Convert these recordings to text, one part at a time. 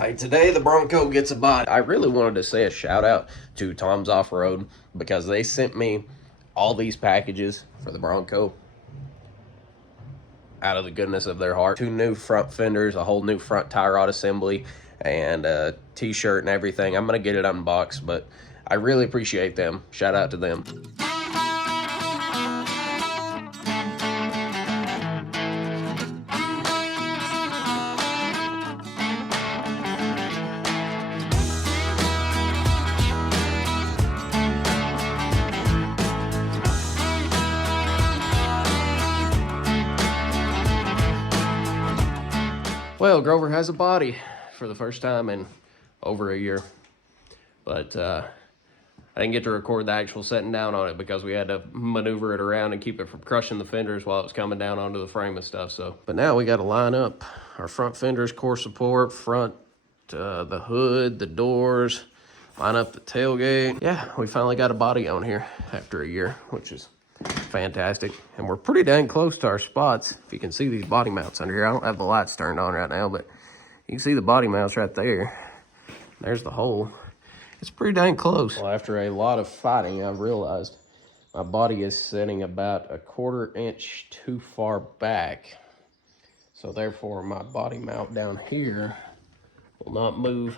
Hey, today the Bronco gets a body. I really wanted to say a shout out to Tom's Off-Road because they sent me all these packages for the Bronco out of the goodness of their heart. 2 new front fenders, a whole new front tie rod assembly, and a t-shirt and everything. I'm going to get it unboxed, but I really appreciate them. Shout out to them. Well, Grover has a body for the first time in over a year, but I didn't get to record the actual setting down on it because we had to maneuver it around and keep it from crushing the fenders while it was coming down onto the frame and stuff. But now we got to line up our front fenders, core support, front, the hood, the doors, line up the tailgate. Yeah, we finally got a body on here after a year, which is fantastic. And we're pretty dang close to our spots. If you can see these body mounts under here, I don't have the lights turned on right now, but you can see the body mounts right there. There's the hole. It's pretty dang close. Well, after a lot of fighting, I've realized my body is sitting about a 1/4 inch too far back. So therefore my body mount down here will not move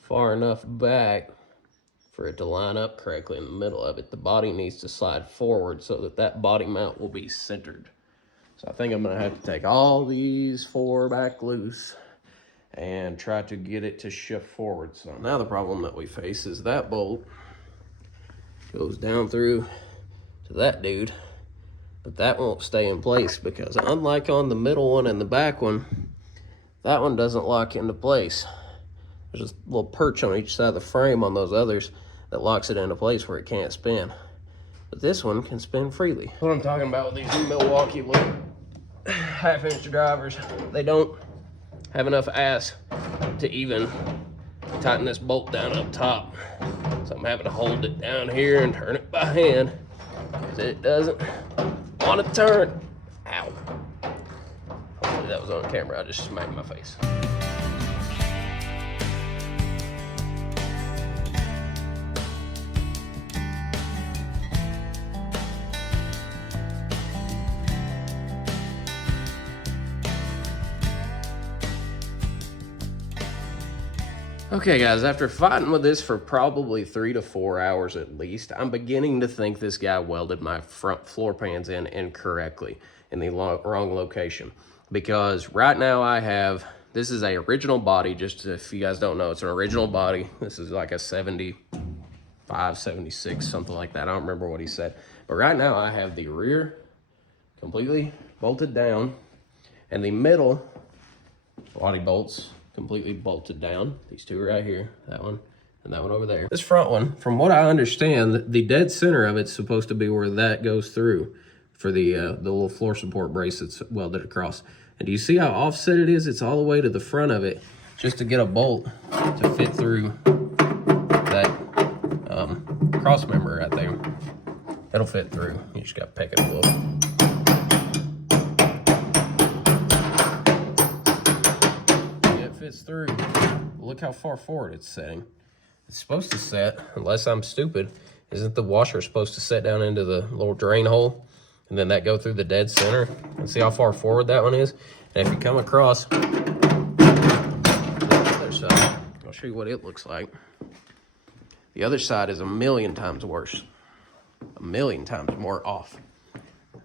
far enough back for it to line up correctly in the middle of it. The body needs to slide forward so that that body mount will be centered. So I think I'm gonna have to take all these 4 back loose and try to get it to shift forward. So now the problem that we face is that bolt goes down through to that dude, but that won't stay in place because unlike on the middle one and the back one, that one doesn't lock into place. There's a little perch on each side of the frame on those others that locks it into place where it can't spin. But this one can spin freely. What I'm talking about with these Milwaukee little 1/2 inch drivers, they don't have enough ass to even tighten this bolt down up top. So I'm having to hold it down here and turn it by hand because it doesn't want to turn. Ow. Hopefully that was on camera. I just smacked my face. Okay guys, after fighting with this for probably 3 to 4 hours at least, I'm beginning to think this guy welded my front floor pans in incorrectly in the wrong location. Because right now I have, this is a original body, just if you guys don't know, it's an original body. This is like a 75, 76, something like that. I don't remember what he said. But right now I have the rear completely bolted down and the middle body bolts completely bolted down. These 2 right here, that one and that one over there. This front one, from what I understand, the dead center of it's supposed to be where that goes through for the little floor support brace that's welded across. And do you see how offset it is? It's all the way to the front of it just to get a bolt to fit through that cross member right there. It'll fit through. You just got to peck it a little. Fits through. Look how far forward it's setting. It's supposed to set, unless I'm stupid, isn't the washer supposed to set down into the little drain hole and then that go through the dead center? And see how far forward that one is? And if you come across the other side, I'll show you what it looks like. The other side is 1,000,000 times worse. 1,000,000 times more off.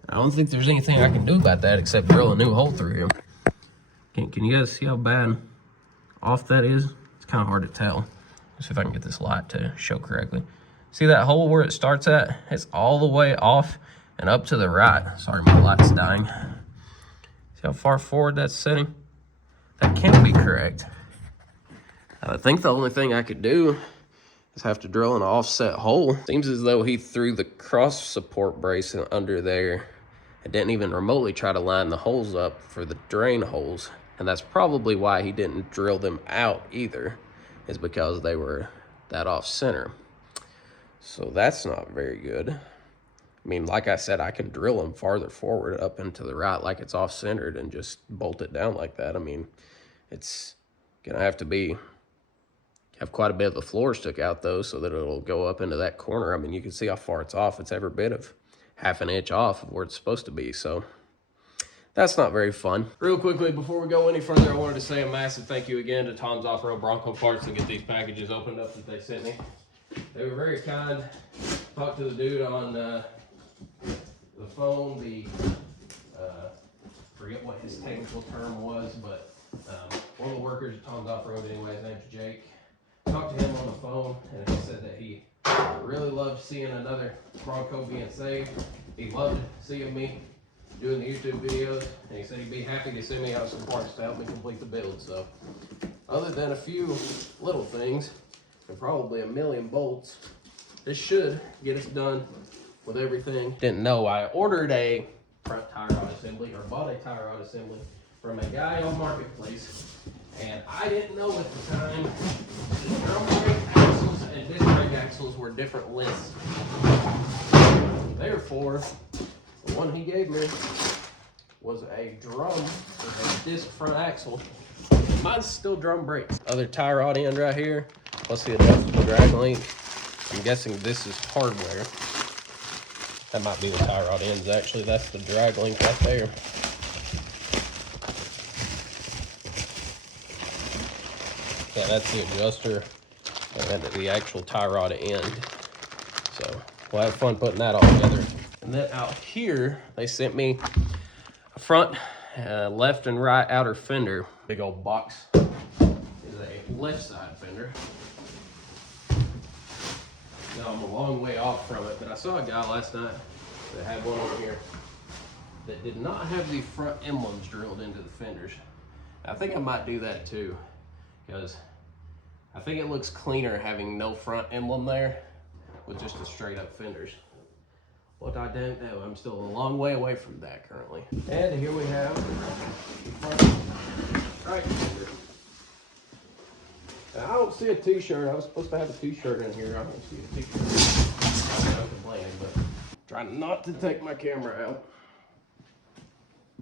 I don't think there's anything I can do about that except drill a new hole through here. Can you guys see how bad off that is? It's kind of hard to tell. Let's see if I can get this light to show correctly. See that hole where it starts at? It's all the way off and up to the right. Sorry, my light's dying. See how far forward that's sitting? That can't be correct. I think the only thing I could do is have to drill an offset hole. Seems as though he threw the cross support brace under there and didn't even remotely try to line the holes up for the drain holes. And that's probably why he didn't drill them out either, is because they were that off center. So that's not very good. I mean, like I said, I can drill them farther forward up into the right like it's off centered and just bolt it down like that. I mean, it's Gonna have to have quite a bit of the floors took out though, so that it'll go up into that corner. I mean, you can see how far it's off. It's every bit of half an inch off of where it's supposed to be, so that's not very fun. Real quickly, before we go any further, I wanted to say a massive thank you again to Tom's Off-Road Bronco Parts to get these packages opened up that they sent me. They were very kind. Talked to the dude on the phone. Forget what his technical term was, but one of the workers at Tom's Off-Road anyway, his name's Jake. Talked to him on the phone, and he said that he really loved seeing another Bronco being saved. He loved seeing me doing the YouTube videos, and he said he'd be happy to send me out some parts to help me complete the build. So other than a few little things and probably a million bolts, this should get us done with everything. Didn't know I ordered a front tie rod assembly, or bought a tie rod assembly from a guy on Marketplace, and I didn't know at the time that drum brake axles and disc brake axles were different lengths. Therefore, the one he gave me was a drum with a disc front axle. Mine's still drum brakes. Other tie rod end right here, plus the adjustable drag length. I'm guessing this is hardware. That might be the tie rod ends actually. That's the drag link right there. Yeah, that's the adjuster and the actual tie rod end. So we'll have fun putting that all together. And then out here, they sent me a front left and right outer fender. Big old box is a left side fender. Now I'm a long way off from it, but I saw a guy last night that had one over here that did not have the front emblems drilled into the fenders. I think I might do that too, because I think it looks cleaner having no front emblem there with just the straight up fenders. What I don't know, I'm still a long way away from that currently. And here we have the front right fender. Now, I don't see a t-shirt. I was supposed to have a t-shirt in here. I don't see a t-shirt. I'm complaining, but trying not to take my camera out.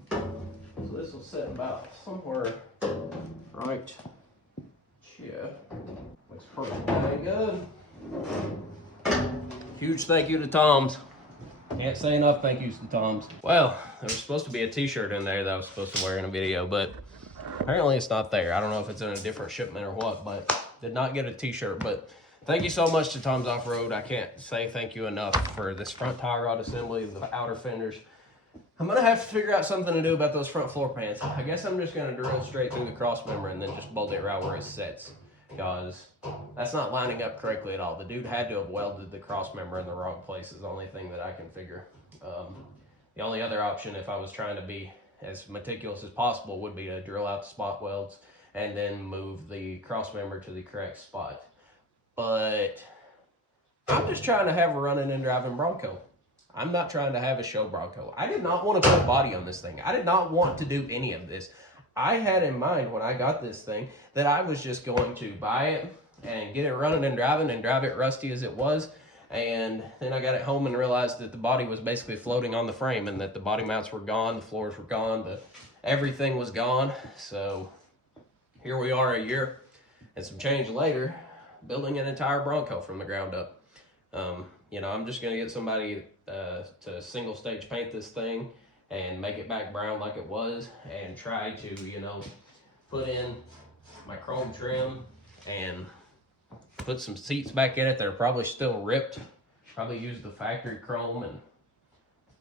So this will sit about somewhere right here. Looks pretty good. Huge thank you to Tom's. Can't say enough thank yous to Tom's. Well, there was supposed to be a t-shirt in there that I was supposed to wear in a video, but apparently it's not there. I don't know if it's in a different shipment or what, but did not get a t-shirt. But thank you so much to Tom's Off-Road. I can't say thank you enough for this front tie rod assembly, the outer fenders. I'm gonna have to figure out something to do about those front floor pans. I guess I'm just gonna drill straight through the cross member and then just bolt it right where it sits, because that's not lining up correctly at all. The dude had to have welded the cross member in the wrong place is the only thing that I can figure. The only other option, if I was trying to be as meticulous as possible, would be to drill out the spot welds and then move the cross member to the correct spot. But I'm just trying to have a running and driving Bronco. I'm not trying to have a show Bronco. I did not want to put a body on this thing. I did not want to do any of this. I had in mind when I got this thing that I was just going to buy it and get it running and drive it rusty as it was. And then I got it home and realized that the body was basically floating on the frame and that the body mounts were gone, the floors were gone, everything was gone. So here we are a year and some change later, building an entire Bronco from the ground up. You know, I'm just gonna get somebody to single stage paint this thing and make it back brown like it was, and try to, you know, put in my chrome trim and put some seats back in it that are probably still ripped. Probably use the factory chrome and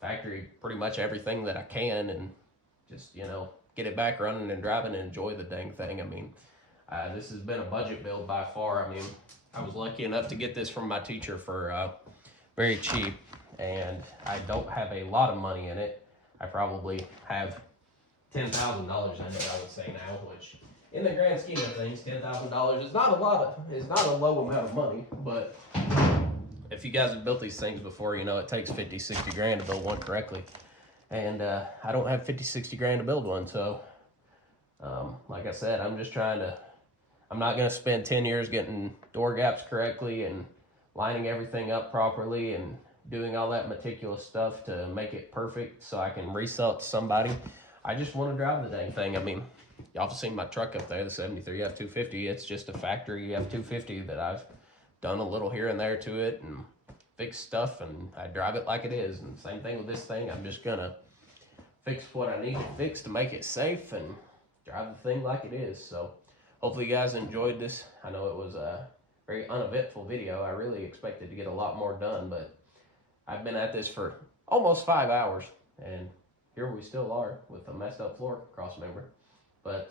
factory pretty much everything that I can, and just, you know, get it back running and driving and enjoy the dang thing. I mean, this has been a budget build by far. I mean, I was lucky enough to get this from my teacher for very cheap, and I don't have a lot of money in it. I probably have $10,000 in it, I would say now, which in the grand scheme of things, $10,000 is not a low amount of money. But if you guys have built these things before, you know it takes 50, 60 grand to build one correctly. And I don't have 50, 60 grand to build one. So like I said, I'm not going to spend 10 years getting door gaps correctly and lining everything up properly and doing all that meticulous stuff to make it perfect so I can resell it to somebody. I just want to drive the dang thing. I mean, y'all have seen my truck up there, the 73 F250. It's just a factory F250 that I've done a little here and there to it and fix stuff, and I drive it like it is. And same thing with this thing. I'm just gonna fix what I need to fix to make it safe and drive the thing like it is. So hopefully you guys enjoyed this. I know it was a very uneventful video. I really expected to get a lot more done, but I've been at this for almost 5 hours, and here we still are with a messed up floor cross member. But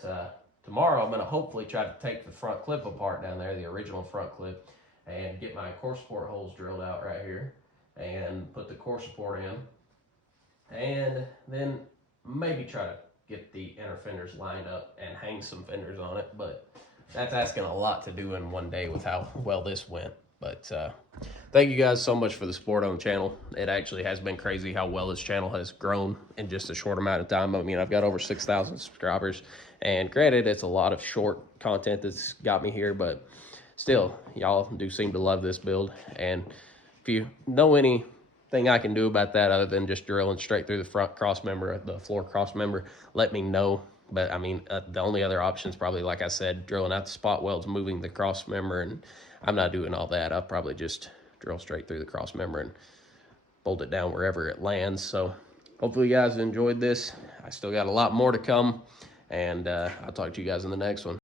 tomorrow I'm gonna hopefully try to take the front clip apart down there, the original front clip, and get my core support holes drilled out right here and put the core support in, and then maybe try to get the inner fenders lined up and hang some fenders on it. But that's asking a lot to do in one day with how well this went. But thank you guys so much for the support on the channel. It actually has been crazy how well this channel has grown in just a short amount of time. I mean, I've got over 6,000 subscribers, and granted, it's a lot of short content that's got me here, but still, y'all do seem to love this build. And if you know anything I can do about that other than just drilling straight through the front cross member, the floor cross member, let me know. But I mean, the only other option is probably, like I said, drilling out the spot welds, moving the cross member, and I'm not doing all that. I'll probably just drill straight through the cross member and bolt it down wherever it lands. So hopefully you guys enjoyed this. I still got a lot more to come, and I'll talk to you guys in the next one.